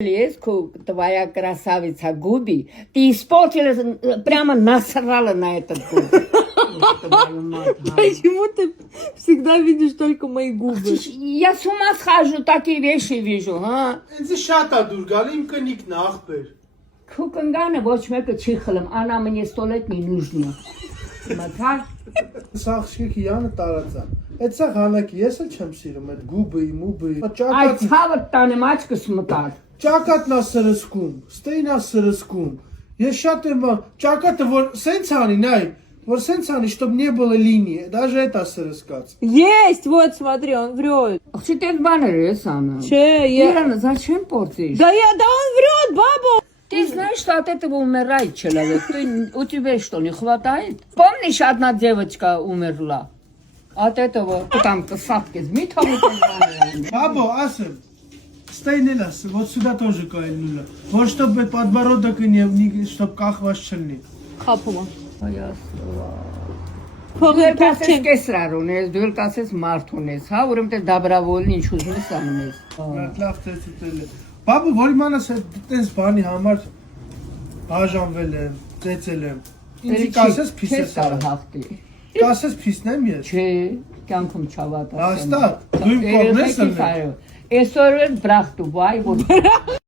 Леску, твоя красавица Губи, ты испортила, прямо насрала на этот губ. Почему ты всегда видишь только мои губы? Я с ума схожу, такие вещи вижу, а? Ինձ շատ է դուր գալի իմ կնիկն ախպեր։ Քուկնգանը ոչ մեկը չի խլում, она мне 100 лет не нужна. Մտար, Սա աղջիկի Յանը տարածա։ Այդ սա հանակի ես էլ չեմ սիրում այդ գուբը, մուբը։ այդ ցավը տանեմ աչքս մտար։ Ճակատն է սրսկում, ստեին է սրսկում։ Ես շատ եմ ճակատը որ սենց անի, նայ, որ սենց անի, чтобы не было линии, даже это սրսկած։ Есть, вот смотри, он врет. Ախ, ты банner ես անում։ Че, Ирана, зачем портишь? Да он врет, баба! Ты знаешь, что от этого умирает человек? У тебя что, не хватает? Помнишь, одна девочка умерла? От этого там садки с митом. Бабо, ասեմ, ստեին էլ ասեմ, вот сюда тоже կայլնուլը։ Որ чтобы подбородок не чтобы կախված չլինի։ Խափումը։ Դու Փողեր կասես փոխչեն։ կեսրար ունես, դու կասես մարդ ունես, հա, ուրեմն դե դաբրավոլն ինչ ուզում ես անում ես։ Լավ տեսել է։ Բաբո, որ իմանաս այդպես բանի համար բաժանվել եմ, ծեծել եմ։ Ինձ կասես փիս ես ես արել։ հաղթի։ Կասես փիսն եմ ես։ Չէ, կյանքում չավատացեմ։ Հաստատ, դու իմ կողմն ես ըլնել։ Այսօր էլ բրախտու, վայ, որ